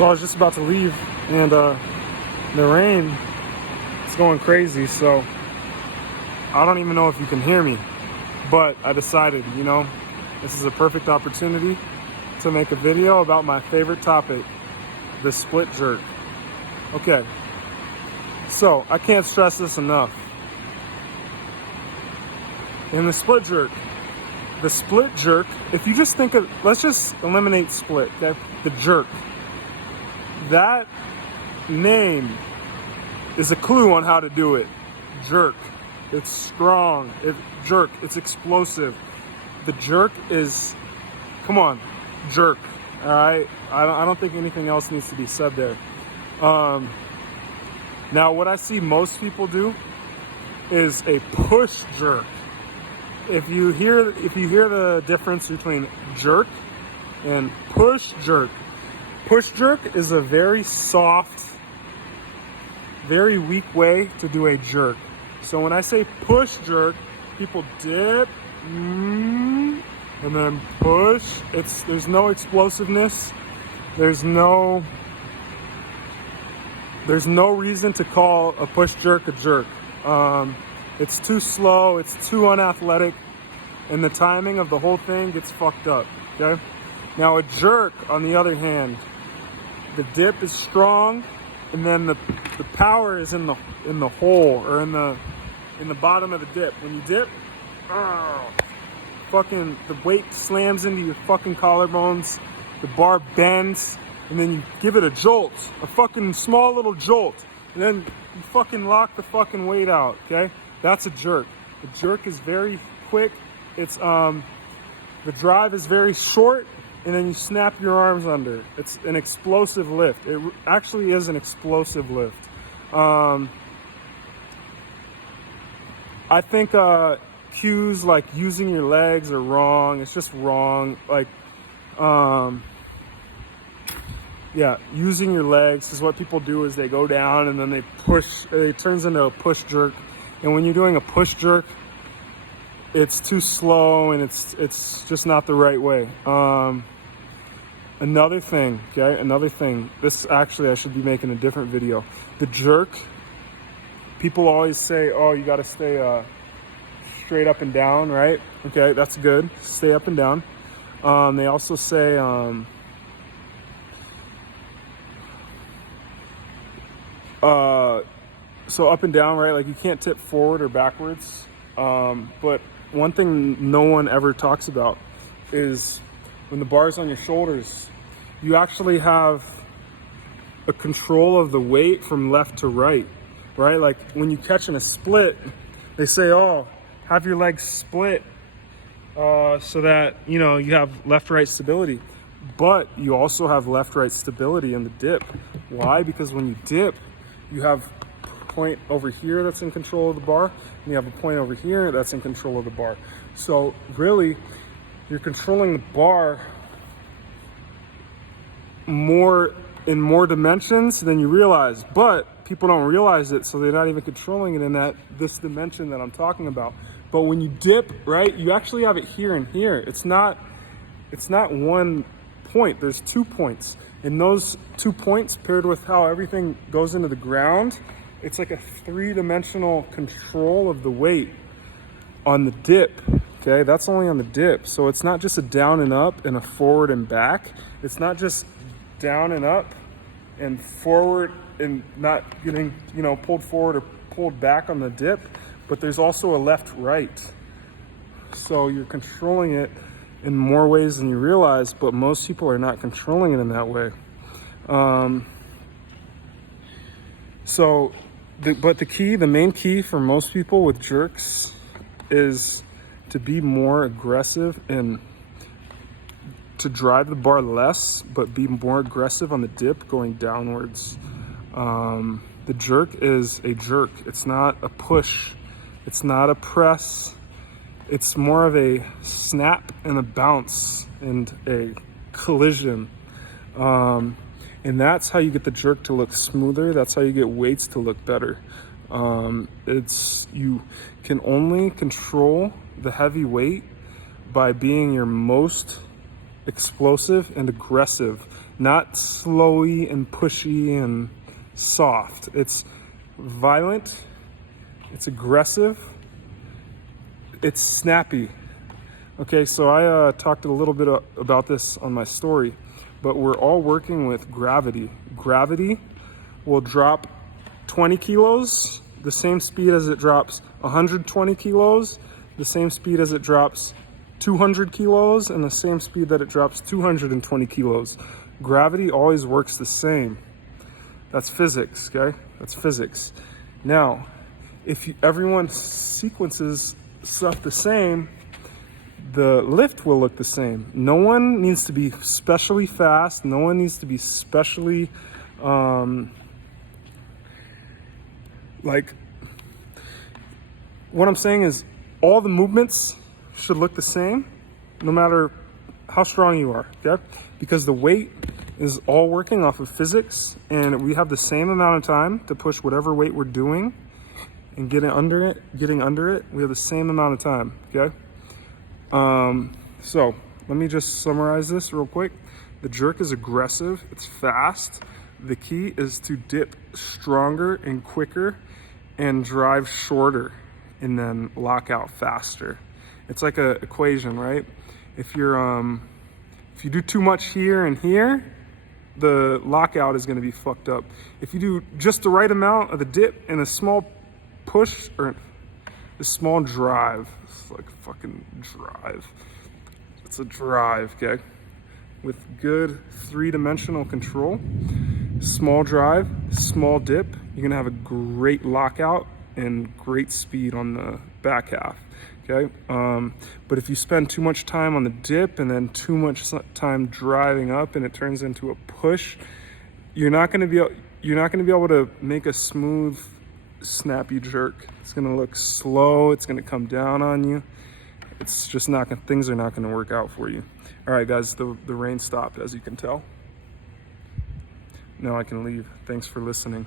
So I was just about to leave, and the rain is going crazy, so I don't even know if you can hear me, but I decided, this is a perfect opportunity to make a video about my favorite topic, the split jerk. Okay, so I can't stress this enough. In the split jerk, if you just think of, let's just eliminate split, okay? The jerk. That name is a clue on how to do it. Jerk. It's strong. Jerk. It's explosive. The jerk is, come on, jerk. All right. I don't think anything else needs to be said there. Now, what I see most people do is a push jerk. If you hear the difference between jerk and push jerk is a very soft, very weak way to do a jerk. So when I say push jerk, people dip and then push. There's no explosiveness. There's no reason to call a push jerk a jerk. It's too slow, it's too unathletic, and the timing of the whole thing gets fucked up, okay? Now a jerk, on the other hand, the dip is strong, and then the power is in the hole, or in the bottom of the dip. When you dip, fucking the weight slams into your fucking collarbones, the bar bends, and then you give it a jolt, a fucking small little jolt, and then you fucking lock the fucking weight out, okay? That's a jerk. The jerk is very quick. It's the drive is very short, and then you snap your arms under. It's an explosive lift. It actually is an explosive lift. I think cues like using your legs are wrong. It's just wrong. Like, yeah, using your legs is what people do. Is they go down and then they push. It turns into a push jerk. And when you're doing a push jerk, it's too slow and it's just not the right way. Another thing, this actually I should be making a different video. The jerk, people always say, oh, you got to stay straight up and down, right? Okay, that's good. Stay up and down. They also say, so up and down, right? Like you can't tip forward or backwards. But one thing no one ever talks about is when the bar's on your shoulders, you actually have a control of the weight from left to right, right? Like when you catch in a split, they say, oh, have your legs split so that, you have left-right stability. But you also have left-right stability in the dip. Why? Because when you dip, you have point over here that's in control of the bar, and you have a point over here that's in control of the bar. So really, you're controlling the bar in more dimensions than you realize, but people don't realize it, so they're not even controlling it in this dimension that I'm talking about. But when you dip, right, you actually have it here and here. It's not one point, there's 2 points. And those 2 points paired with how everything goes into the ground, it's like a 3-dimensional control of the weight on the dip, okay? That's only on the dip. So it's not just a down and up and a forward and back. It's not just down and up and forward and not getting, pulled forward or pulled back on the dip, but there's also a left-right. So you're controlling it in more ways than you realize, but most people are not controlling it in that way. The main key for most people with jerks is to be more aggressive and to drive the bar less, but be more aggressive on the dip going downwards. The jerk is a jerk. It's not a push. It's not a press. It's more of a snap and a bounce and a collision. And that's how you get the jerk to look smoother. That's how you get weights to look better. You can only control the heavy weight by being your most explosive and aggressive, not slowy and pushy and soft. It's violent, it's aggressive, it's snappy. Okay, so I talked a little bit about this on my story, but we're all working with gravity. Gravity will drop 20 kilos, the same speed as it drops 120 kilos, the same speed as it drops 200 kilos, and the same speed that it drops 220 kilos. Gravity always works the same. That's physics, okay? That's physics. Now, if everyone sequences stuff the same, the lift will look the same. No one needs to be specially fast. No one needs to be specially, like, what I'm saying is all the movements should look the same, no matter how strong you are, okay? Because the weight is all working off of physics, and we have the same amount of time to push whatever weight we're doing and getting under it. We have the same amount of time, okay? So let me just summarize this real quick. The jerk is aggressive, it's fast. The key is to dip stronger and quicker and drive shorter and then lock out faster. It's like a equation, right? If you do too much here and here, the lockout is gonna be fucked up. If you do just the right amount of the dip and a small push or a small drive, it's like a fucking drive. It's a drive, okay? With good three-dimensional control, small drive, small dip, you're gonna have a great lockout and great speed on the back half, okay? But if you spend too much time on the dip and then too much time driving up and it turns into a push, you're not gonna be able to make a smooth, snappy jerk. It's gonna look slow, it's gonna come down on you. It's just not gonna, things are not gonna work out for you. All right, guys, the rain stopped, as you can tell. Now I can leave. Thanks for listening.